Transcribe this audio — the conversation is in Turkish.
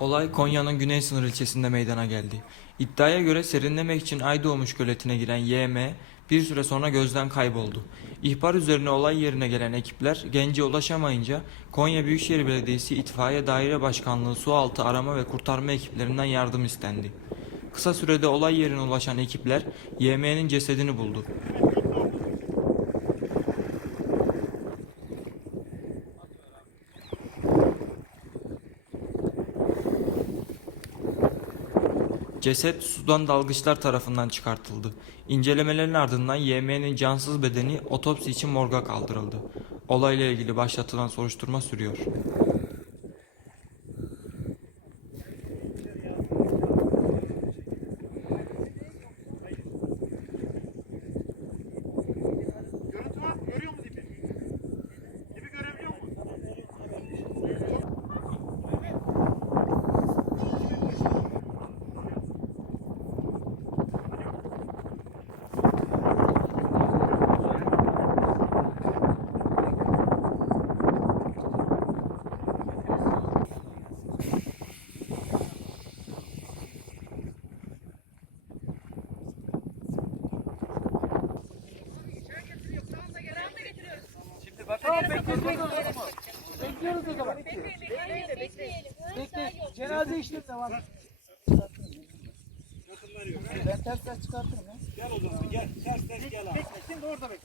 Olay Konya'nın güney sınır ilçesinde meydana geldi. İddiaya göre serinlemek için Aydoğmuş göletine giren YM bir süre sonra gözden kayboldu. İhbar üzerine olay yerine gelen ekipler gence ulaşamayınca Konya Büyükşehir Belediyesi İtfaiye Daire Başkanlığı Sualtı Arama ve Kurtarma ekiplerinden yardım istendi. Kısa sürede olay yerine ulaşan ekipler YM'nin cesedini buldu. Ceset sudan dalgıçlar tarafından çıkartıldı. İncelemelerin ardından YM'nin cansız bedeni otopsi için morga kaldırıldı. Olayla ilgili başlatılan soruşturma sürüyor. Tamam bekliyoruz. Bekliyoruz o zaman. Bekleyelim, bekleyelim. Bekle. Cenaze işlemi de var. Ben ters ters çıkartırım ya. Gel o zaman gel. Ters ters gel abi. Bekle şimdi orada bekle.